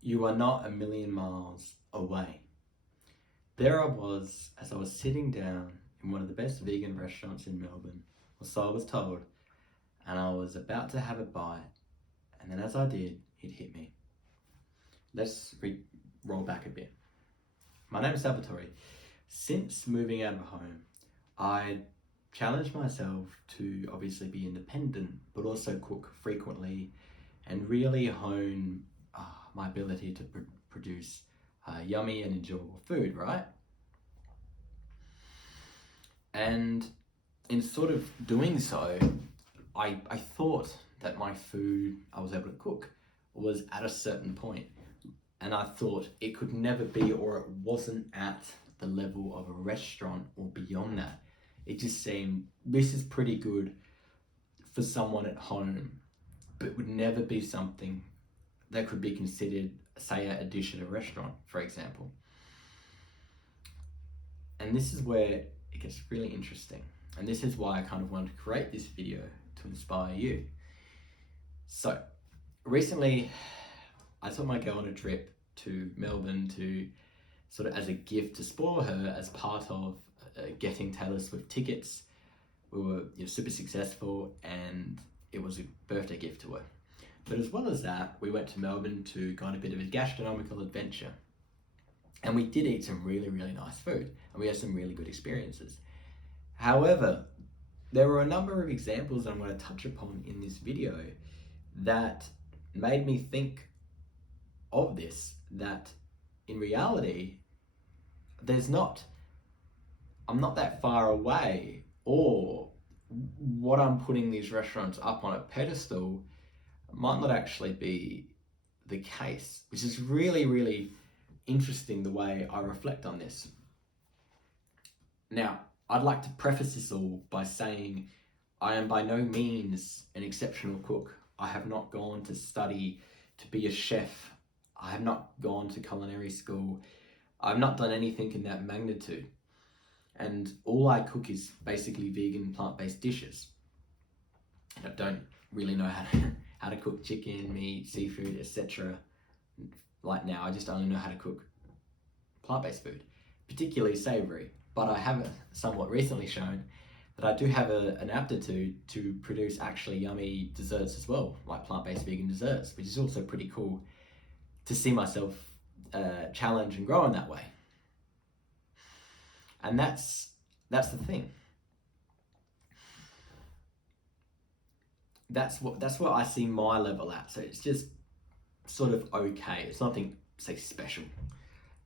You are not a million miles away. There I was as I was sitting down in one of the best vegan restaurants in Melbourne, or so I was told, and I was about to have a bite, and then as I did, it hit me. Roll back a bit. My name is Salvatore. Since moving out of home, I challenged myself to obviously be independent, but also cook frequently and really hone my ability to produce yummy and enjoyable food, right? And in sort of doing so, I thought that my food I was able to cook was at a certain point, and I thought it could never be, or it wasn't at the level of a restaurant or beyond that. It just seemed this is pretty good for someone at home, but would never be something that could be considered, say, a dish at a restaurant, for example. And this is where it gets really interesting. And this is why I kind of wanted to create this video to inspire you. So, recently, I took my girl on a trip to Melbourne to sort of as a gift to spoil her as part of getting Taylor Swift tickets. We were super successful and it was a birthday gift to her. But as well as that, we went to Melbourne to go on a bit of a gastronomical adventure. And we did eat some really, really nice food and we had some really good experiences. However, there were a number of examples that I'm going to touch upon in this video that made me think of this, that in reality, I'm not that far away, or what I'm putting these restaurants up on a pedestal might not actually be the case, which is really, really interesting the way I reflect on this. Now, I'd like to preface this all by saying I am by no means an exceptional cook. I have not gone to study to be a chef. I have not gone to culinary school. I've not done anything in that magnitude. And all I cook is basically vegan, plant-based dishes. I don't really know how to cook chicken, meat, seafood, etc. Like now, I just only know how to cook plant-based food, particularly savory. But I have somewhat recently shown that I do have an aptitude to produce actually yummy desserts as well, like plant-based vegan desserts, which is also pretty cool to see myself challenge and grow in that way. And that's the thing. That's what I see my level at. So it's just sort of okay. It's nothing, say, special.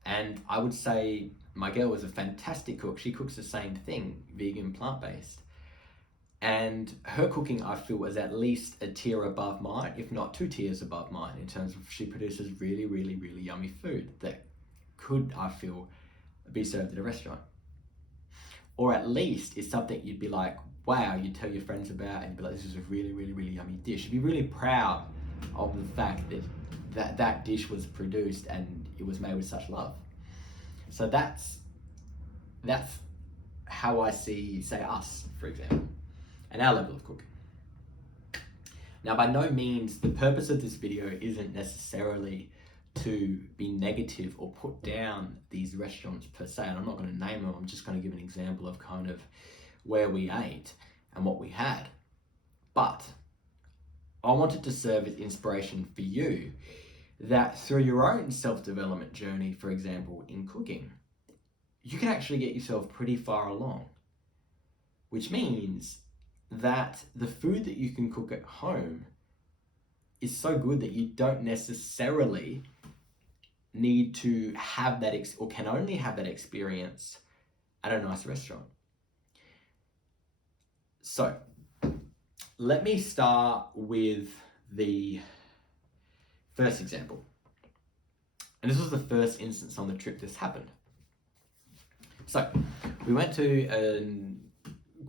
And I would say my girl is a fantastic cook. She cooks the same thing, vegan, plant-based. And her cooking, I feel, is at least a tier above mine, if not 2 tiers above mine, in terms of she produces really, really, really yummy food that could, I feel, be served at a restaurant. Or at least it's something you'd be like, wow, you'd tell your friends about and be like, this is a really, really, really yummy dish. You'd be really proud of the fact that dish was produced and it was made with such love. So that's how I see, say, us, for example, and our level of cooking. Now, by no means, the purpose of this video isn't necessarily to be negative or put down these restaurants per se, and I'm not going to name them. I'm just going to give an example of kind of where we ate and what we had. But I wanted to serve as inspiration for you that through your own self-development journey, for example, in cooking, you can actually get yourself pretty far along, which means that the food that you can cook at home is so good that you don't necessarily need to have that or can only have that experience at a nice restaurant. So let me start with the first example. And this was the first instance on the trip this happened. So we went to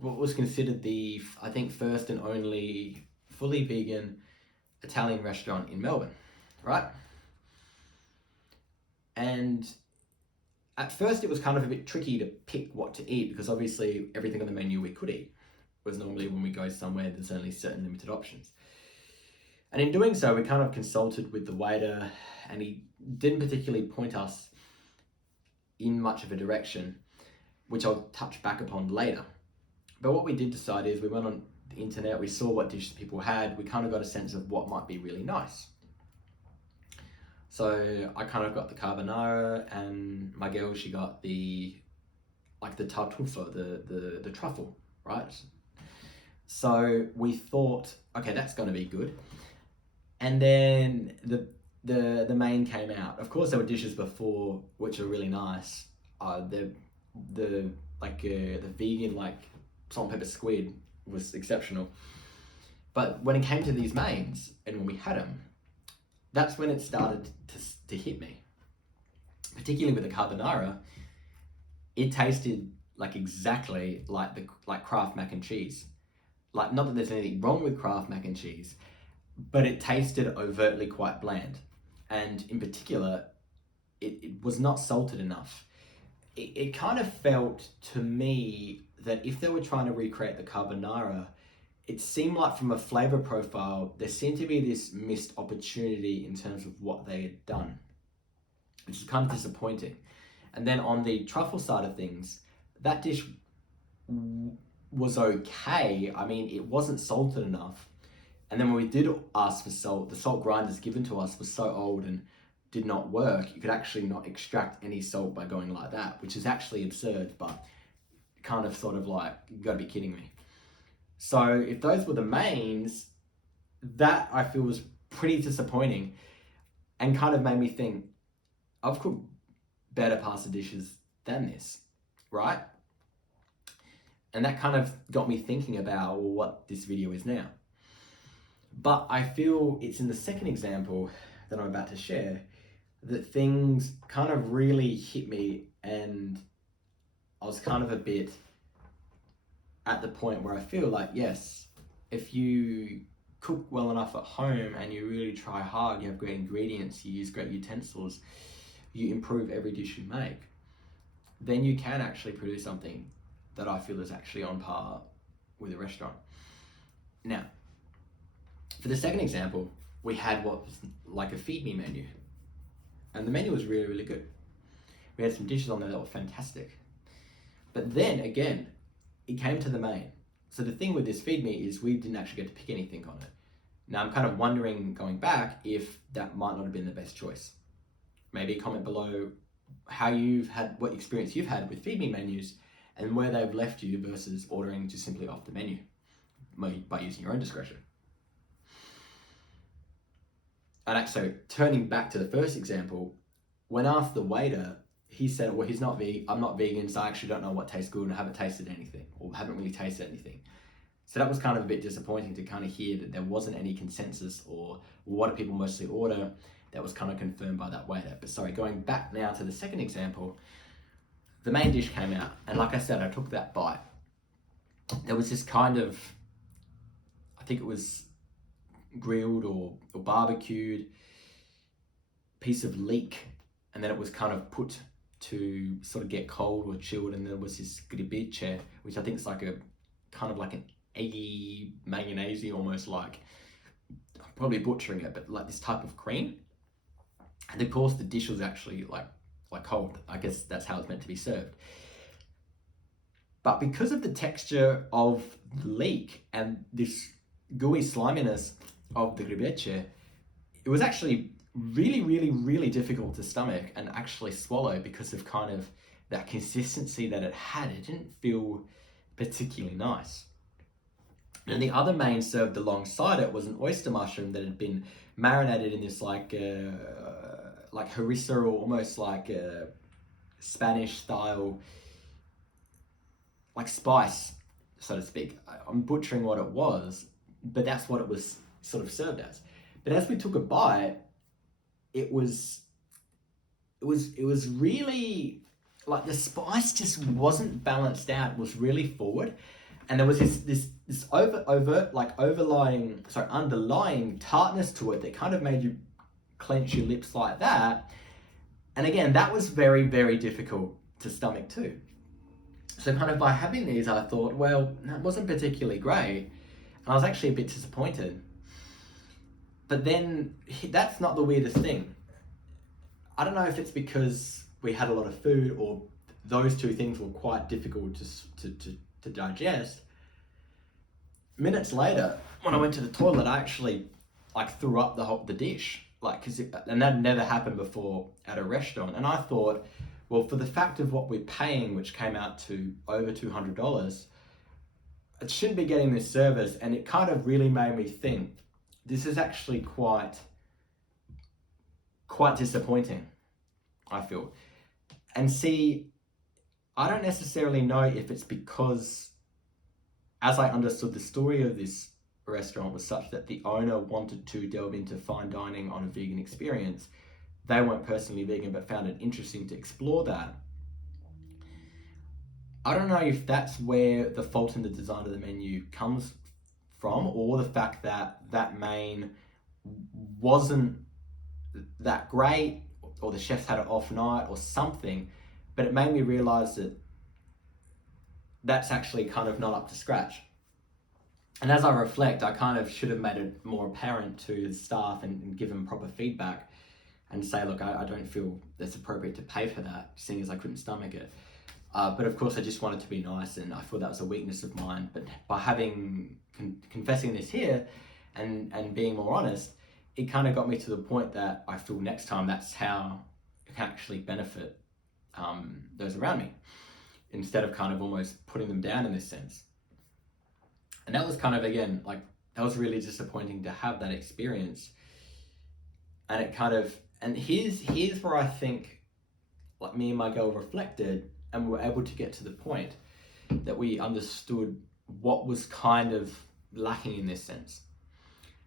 what was considered the, I think, first and only fully vegan Italian restaurant in Melbourne, right? And at first it was kind of a bit tricky to pick what to eat because obviously everything on the menu we could eat, whereas normally when we go somewhere there's only certain limited options. And in doing so, we kind of consulted with the waiter, and he didn't particularly point us in much of a direction, which I'll touch back upon later. But what we did decide is we went on the internet, we saw what dishes people had, we kind of got a sense of what might be really nice. So I kind of got the carbonara, and my girl, she got the tartuffe, the truffle, right? So we thought, okay, that's going to be good. And then the main came out. Of course, there were dishes before which are really nice. The vegan salt and pepper squid was exceptional. But when it came to these mains and when we had them, that's when it started to hit me. Particularly with the carbonara, it tasted exactly like Kraft mac and cheese. Not that there's anything wrong with Kraft mac and cheese, but it tasted overtly quite bland. And in particular, it was not salted enough. It kind of felt to me that if they were trying to recreate the carbonara, it seemed like from a flavor profile, there seemed to be this missed opportunity in terms of what they had done, which is kind of disappointing. And then on the truffle side of things, that dish was okay. I mean, it wasn't salted enough. And then when we did ask for salt, the salt grinders given to us was so old and did not work. You could actually not extract any salt by going like that, which is actually absurd, but kind of sort of you gotta be kidding me. So if those were the mains, that I feel was pretty disappointing and kind of made me think, I've cooked better pasta dishes than this, right? And that kind of got me thinking about what this video is now. But I feel it's in the second example that I'm about to share that things kind of really hit me, and I was kind of a bit at the point where I feel like, yes, if you cook well enough at home and you really try hard, you have great ingredients, you use great utensils, you improve every dish you make, then you can actually produce something that I feel is actually on par with a restaurant. Now, for the second example, we had what was like a feed me menu. And the menu was really, really good. We had some dishes on there that were fantastic. But then again, it came to the main. So the thing with this feed me is we didn't actually get to pick anything on it. Now I'm kind of wondering, going back, if that might not have been the best choice. Maybe comment below what experience you've had with feed me menus and where they've left you versus ordering just simply off the menu by using your own discretion. And actually, turning back to the first example, when asked the waiter, he said, well, I'm not vegan, so I actually don't know what tastes good and I haven't tasted anything, or haven't really tasted anything. So that was kind of a bit disappointing to kind of hear that there wasn't any consensus, or what do people mostly order. That was kind of confirmed by that waiter. But sorry, going back now to the second example, the main dish came out, and like I said, I took that bite. There was this kind of, I think it was grilled or barbecued piece of leek, and then it was kind of put to sort of get cold or chilled, and there was this gribice, which I think is an eggy mayonnaise, almost like, I'm probably butchering it, but like this type of cream. And of course the dish was actually like cold. I guess that's how it's meant to be served. But because of the texture of the leek and this gooey sliminess of the gribice, it was actually really, really, really difficult to stomach and actually swallow because of kind of that consistency that it had. It didn't feel particularly nice. And the other main served alongside it was an oyster mushroom that had been marinated in this like harissa, or almost like a Spanish style like spice, so to speak. I'm butchering what it was, but that's what it was sort of served as. But as we took a bite, it was really like the spice just wasn't balanced out. It was really forward, and there was this underlying tartness to it that kind of made you clench your lips like that. And again, that was very, very difficult to stomach too. So kind of by having these, I thought, well, that wasn't particularly great, and I was actually a bit disappointed. But then that's not the weirdest thing. I don't know if it's because we had a lot of food or those two things were quite difficult to digest. Minutes later, when I went to the toilet, I actually like threw up the dish, like, and that never happened before at a restaurant. And I thought, well, for the fact of what we're paying, which came out to over $200, it shouldn't be getting this service. And it kind of really made me think, this is actually quite disappointing, I feel. And see, I don't necessarily know if it's because, as I understood, the story of this restaurant was such that the owner wanted to delve into fine dining on a vegan experience. They weren't personally vegan, but found it interesting to explore that. I don't know if that's where the fault in the design of the menu comes from, or the fact that that main wasn't that great, or the chefs had an off night or something, but it made me realize that that's actually kind of not up to scratch. And as I reflect, I kind of should have made it more apparent to the staff and give them proper feedback and say, look, I don't feel that's appropriate to pay for that, seeing as I couldn't stomach it. But of course, I just wanted to be nice, and I thought that was a weakness of mine. But by confessing this here and being more honest, it kind of got me to the point that I feel next time that's how it can actually benefit those around me, instead of kind of almost putting them down in this sense. And that was kind of, again, like, that was really disappointing to have that experience. And it kind of, and here's where I think, like, me and my girl reflected and were able to get to the point that we understood what was kind of lacking in this sense.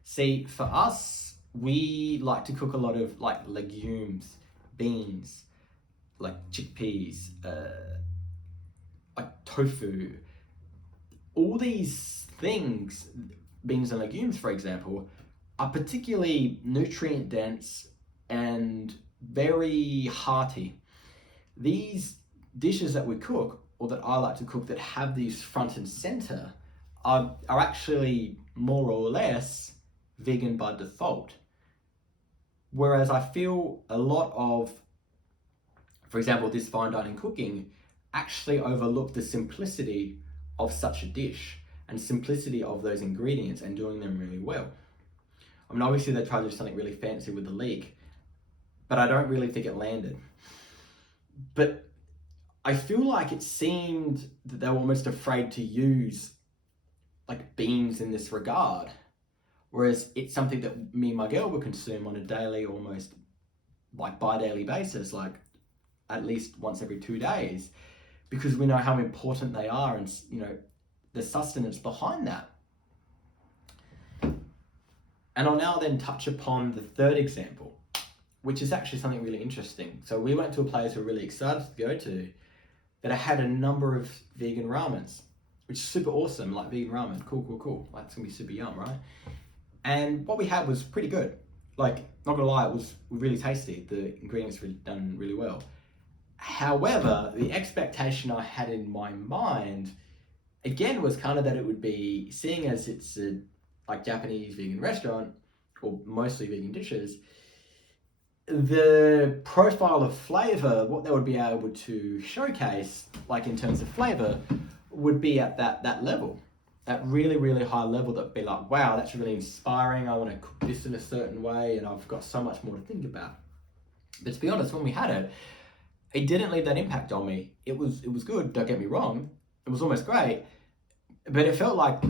See, for us, we like to cook a lot of like legumes, beans, like chickpeas, like tofu. All these things, beans and legumes, for example, are particularly nutrient dense and very hearty. These dishes that we cook, or that I like to cook, that have these front and center are actually more or less vegan by default. Whereas I feel a lot of, for example, this fine dining cooking actually overlook the simplicity of such a dish and simplicity of those ingredients and doing them really well. I mean, obviously they tried to do something really fancy with the leek, but I don't really think it landed. But I feel like it seemed that they were almost afraid to use like beans in this regard, whereas it's something that me and my girl would consume on a daily, almost like bi-daily basis, like at least once every 2 days, because we know how important they are and, you know, the sustenance behind that. And I'll now then touch upon the third example, which is actually something really interesting. So we went to a place we're really excited to go to that had a number of vegan ramens, which is super awesome, like vegan ramen, cool. Like, it's gonna be super yum, right? And what we had was pretty good. Like, not gonna lie, it was really tasty. The ingredients were done really well. However, the expectation I had in my mind, again, was kind of that it would be, seeing as it's a like Japanese vegan restaurant, or mostly vegan dishes, the profile of flavor, what they would be able to showcase, like in terms of flavor, would be at that level, that really, really high level, that'd be like, wow, that's really inspiring. I want to cook this in a certain way, and I've got so much more to think about. But to be honest, when we had it, it didn't leave that impact on me. It was good, don't get me wrong. It was almost great, but it felt like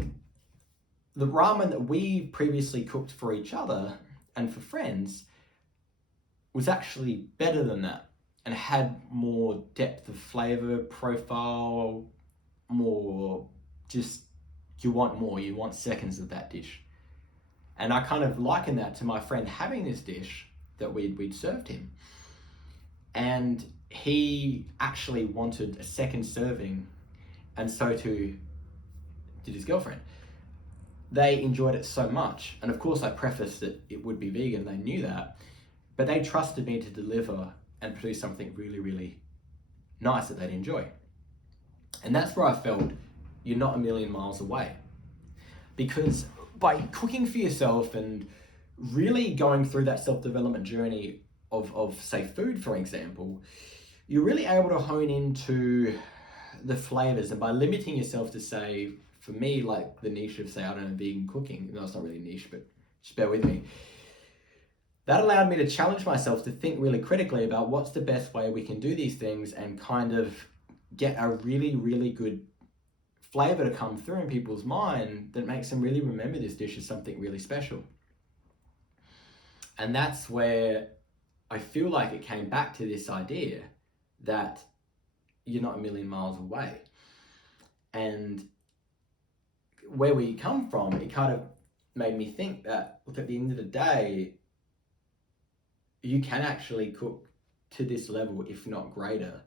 the ramen that we previously cooked for each other and for friends was actually better than that, and had more depth of flavor profile, more just, you want seconds of that dish. And I kind of liken that to my friend having this dish that we'd served him. And he actually wanted a second serving, and so too did his girlfriend. They enjoyed it so much, and of course I prefaced that it would be vegan, they knew that, but they trusted me to deliver and produce something really, really nice that they'd enjoy. And that's where I felt you're not a million miles away. Because by cooking for yourself and really going through that self-development journey of say food, for example, you're really able to hone into the flavors. And by limiting yourself to, say, for me, like the niche of, say, I don't know, vegan cooking, no, it's not really niche, but just bear with me. That allowed me to challenge myself to think really critically about what's the best way we can do these things and kind of get a really, really good flavor to come through in people's mind that makes them really remember this dish as something really special. And that's where I feel like it came back to this idea that you're not a million miles away. And where we come from, it kind of made me think that, look, at the end of the day, you can actually cook to this level, if not greater,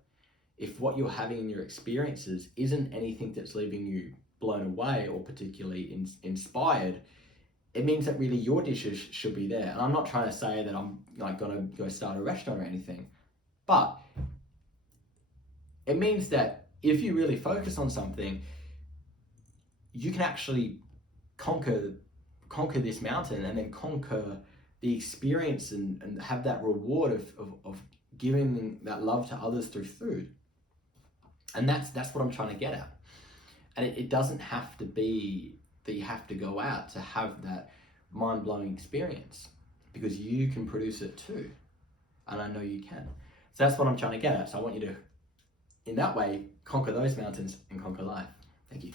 if what you're having in your experiences isn't anything that's leaving you blown away or particularly inspired. It means that really your dishes should be there. And I'm not trying to say that I'm like gonna go start a restaurant or anything, but it means that if you really focus on something, you can actually conquer this mountain and then conquer the experience and have that reward of giving that love to others through food. And that's what I'm trying to get at. And it doesn't have to be that you have to go out to have that mind-blowing experience, because you can produce it too. And I know you can. So that's what I'm trying to get at. So I want you to, in that way, conquer those mountains and conquer life. Thank you.